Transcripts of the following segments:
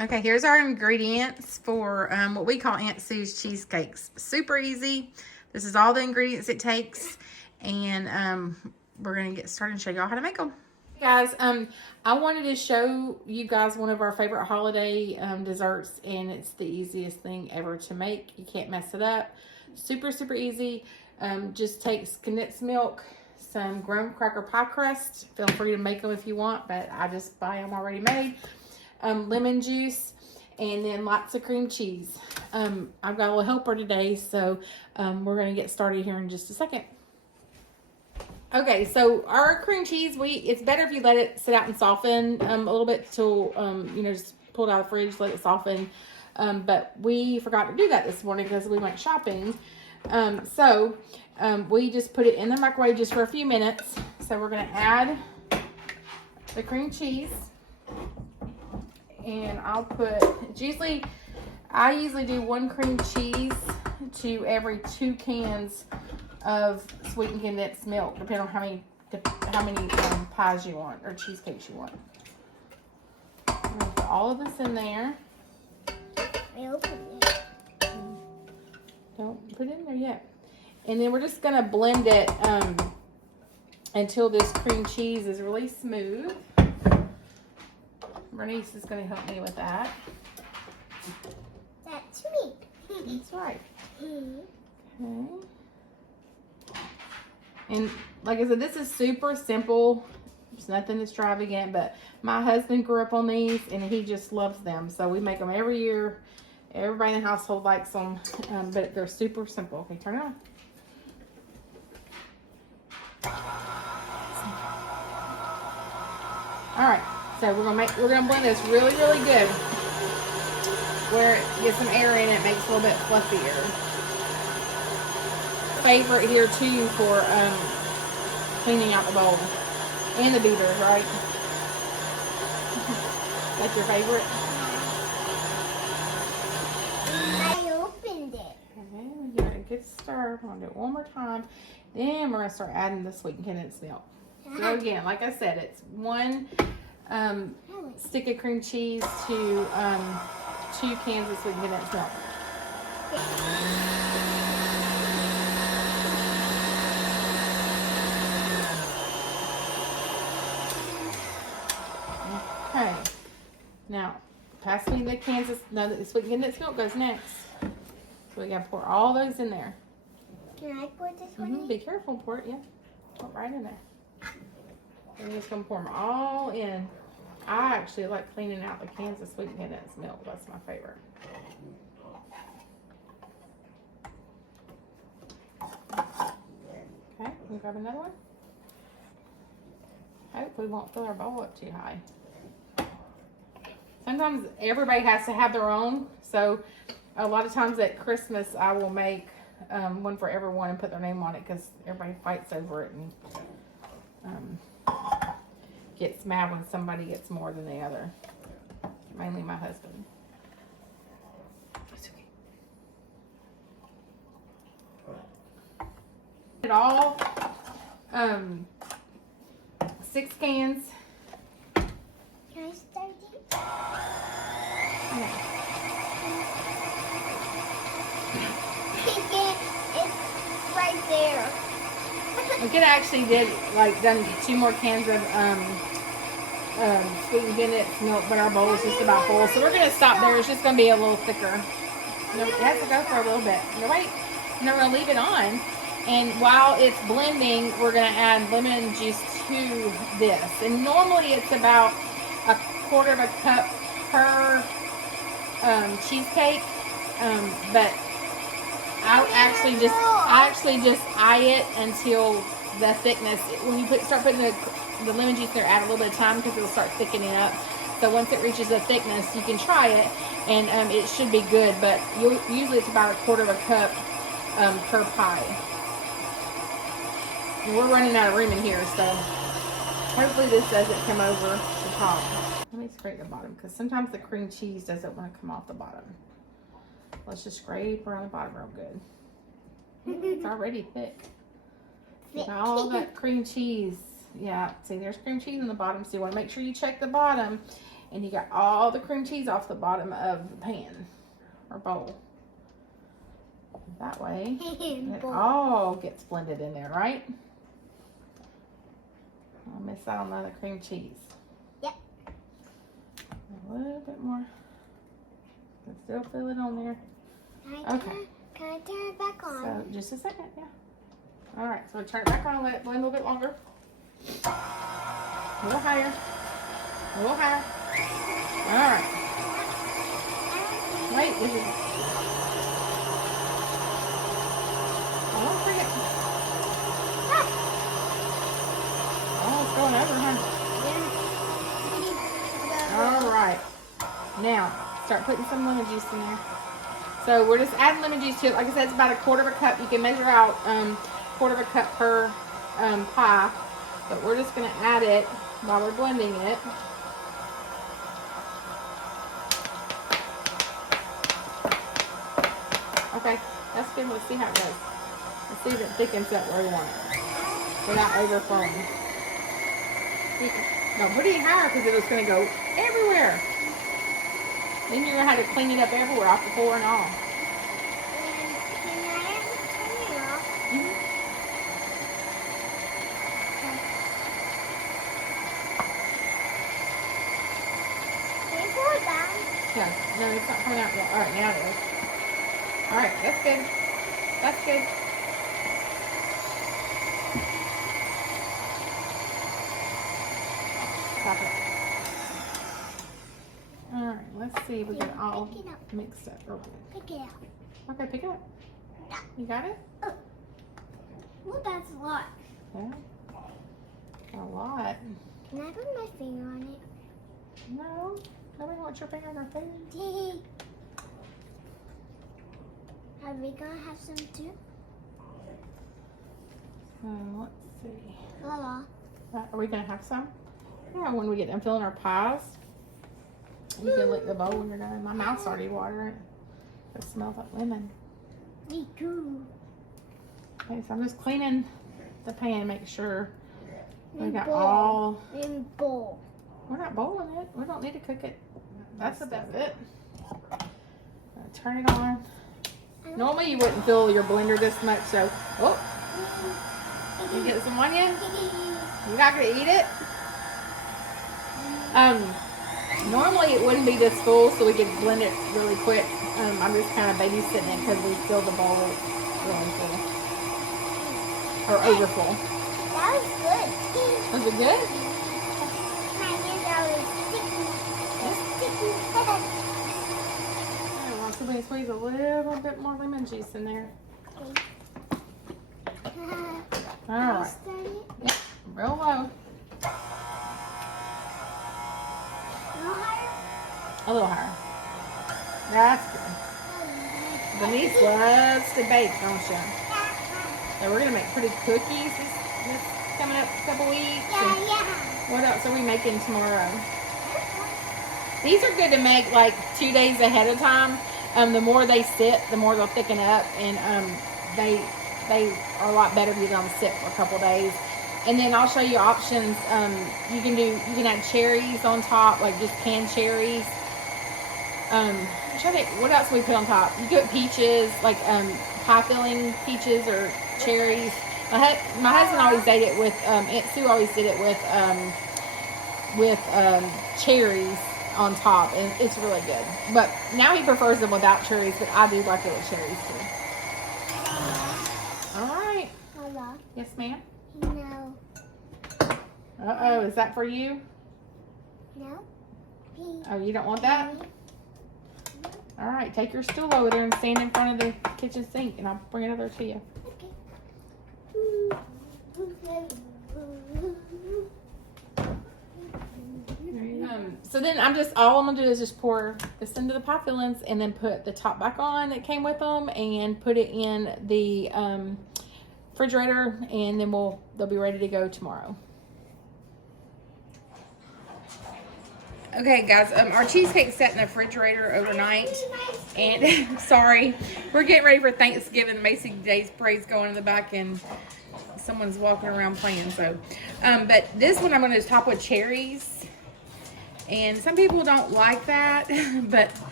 Okay, here's our ingredients for what we call Aunt Sue's cheesecakes. Super easy. This is all the ingredients it takes, and we're gonna get started and show y'all how to make them. Guys, I wanted to show you guys one of our favorite holiday desserts, and it's the easiest thing ever to make. You can't mess it up. Super, super easy. Just takes condensed milk, some graham cracker pie crust. Feel free to make them if you want, but I just buy them already made. Lemon juice, and then lots of cream cheese. I've got a little helper today, so we're going to get started here in just a second. Okay, so our cream cheese, it's better if you let it sit out and soften a little bit till, just pull it out of the fridge, let it soften. But we forgot to do that this morning because we went shopping. We just put it in the microwave just for a few minutes. So we're going to add the cream cheese. And I usually do 1 cream cheese to every 2 cans of sweetened condensed milk, depending on how many pies you want or cheesecakes you want. I'm gonna put all of this in there. I opened it. Don't put it in there yet. And then we're just gonna blend it until this cream cheese is really smooth. Bernice is going to help me with that. That's me. That's right. Okay. And like I said, this is super simple. There's nothing extravagant, but my husband grew up on these and he just loves them. So we make them every year. Everybody in the household likes them, but they're super simple. Okay, turn it on. All right. So we're gonna blend this really, really good, where it gets some air in it, makes it a little bit fluffier. Favorite here too for cleaning out the bowl and the beaters, right? That's your favorite. I opened it. Okay, we give it a good stir. I'm gonna do it one more time. Then we're gonna start adding the sweetened condensed milk. So again, like I said, it's 1 stick of cream cheese to 2 cans of sweetened condensed milk. Okay, now pass me the cans of the sweetened condensed milk goes next. So we gotta pour all those in there. Can I pour this one in? Be careful, pour it, yeah. Pour it right in there. We're just gonna pour them all in. I actually like cleaning out the cans of sweetened condensed milk. That's my favorite. Okay, can we grab another one? Hope we won't fill our bowl up too high. Sometimes everybody has to have their own. So a lot of times at Christmas, I will make one for everyone and put their name on it because everybody fights over it and gets mad when somebody gets more than the other. Mainly my husband. It's okay. It all 6 cans. Can I start it? Yeah. It's right there. We could actually done 2 more cans of sweetened condensed milk, but our bowl is just about full. So we're gonna stop there. It's just gonna be a little thicker. It has to go for a little bit. No, wait. And then we're gonna leave it on. And while it's blending, we're gonna add lemon juice to this. And normally it's about 1/4 cup per cheesecake. But I actually just eye it until the thickness. When you start putting the lemon juice there, add a little bit of time because it'll start thickening up. So once it reaches the thickness, you can try it, and it should be good. But usually it's about 1/4 cup per pie. And we're running out of room in here, so hopefully this doesn't come over the top. Let me scrape the bottom because sometimes the cream cheese doesn't want to come off the bottom. Let's just scrape around the bottom real good. It's already thick. All that cream cheese. Yeah, see, there's cream cheese in the bottom, so you want to make sure you check the bottom and you got all the cream cheese off the bottom of the pan or bowl. That way it all gets blended in there, right? I'll miss out on the cream cheese. Yep. A little bit more. Can still feel it on there. Okay. Can I turn it back on? So just a second, yeah. All right, so turn it back on and let it blend a little bit longer. A little higher. A little higher. All right. Wait, this is. Don't forget. Oh, it's going over, huh? All right. Now, start putting some lemon juice in there. So we're just adding lemon juice to it. Like I said, it's about 1/4 cup. You can measure out 1/4 cup per pie. But we're just going to add it while we're blending it. Okay, that's good. Let's see how it goes. Let's see if it thickens up where we want it without overflowing. No, put it higher because it's going to go everywhere. Then you're going to have to clean it up everywhere, off the floor and all. Can I turn it off? Can you pull it down? Yeah, no, it's not coming out yet. All right, now it is. All right, that's good. That's good. Stop it. All right, let's see if we get it all Pick it up. mixed up. Okay. Pick it up. Okay, pick it up. You got it? Well, that's a lot. Yeah. A lot. Can I put my finger on it? No. Nobody wants your finger on their food. Are we gonna have some too? Let's see. Lala. Are we going to have some? Yeah, when we get done filling our pies. You can lick the bowl when you're done. My mouth's already watering. It smells like lemon. Me too. Okay, so I'm just cleaning the pan, make sure we got bowl. all. In bowl. We're not bowling it. We don't need to cook it. That's about it. Turn it on. Normally you wouldn't fill your blender this much, so you get some onion. You're not gonna eat it. Normally it wouldn't be this full, so we could blend it really quick. I'm just kind of babysitting it because we fill the bowl really full or over full. That was good. Was it good? My hands are sticky. I want somebody to squeeze a little bit more lemon juice in there. All right. Yeah, real low. A little higher. That's good. Denise loves to bake, don't you? So we're gonna make pretty cookies this coming up couple weeks. Yeah. What else are we making tomorrow? These are good to make like 2 days ahead of time. The more they sit, the more they'll thicken up, and they are a lot better if you let them sit for a couple days. And then I'll show you options. You can add cherries on top, like just canned cherries. I'm trying to think, what else we put on top? You could put peaches, like pie filling peaches or cherries. My husband always did it with Aunt Sue always did it with cherries on top, and it's really good. But now he prefers them without cherries, but I do like it with cherries too. All right. Hello. Yes, ma'am. No. Uh-oh, is that for you? No. Oh, you don't want that? All right, take your stool over there and stand in front of the kitchen sink, and I'll bring it over to you. So then all I'm gonna do is just pour this into the pie fillings and then put the top back on that came with them and put it in the refrigerator, and then they'll be ready to go tomorrow. Okay, guys, our cheesecake sat in the refrigerator overnight, and sorry, we're getting ready for Thanksgiving. Macy Day's parade's going in the back, and someone's walking around playing. So, but this one I'm going to top with cherries, And some people don't like that, but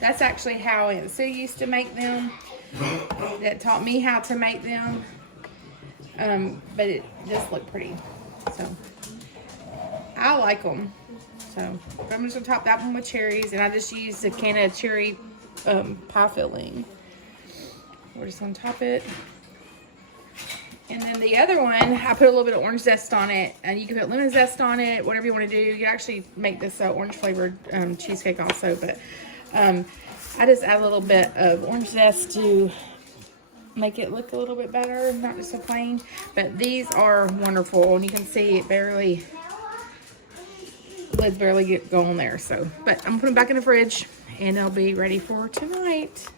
that's actually how Aunt Sue used to make them. That taught me how to make them. But it just looked pretty. So I like them. So I'm just gonna top that one with cherries, and I just used a can of cherry pie filling. We're just gonna top it. And then the other one, I put a little bit of orange zest on it, and you can put lemon zest on it, whatever you want to do. You can actually make this orange flavored cheesecake also, but I just add a little bit of orange zest to make it look a little bit better, not just so plain. But these are wonderful, and you can see it barely, lids barely get going there. So, but I'm gonna put them back in the fridge, and they'll be ready for tonight.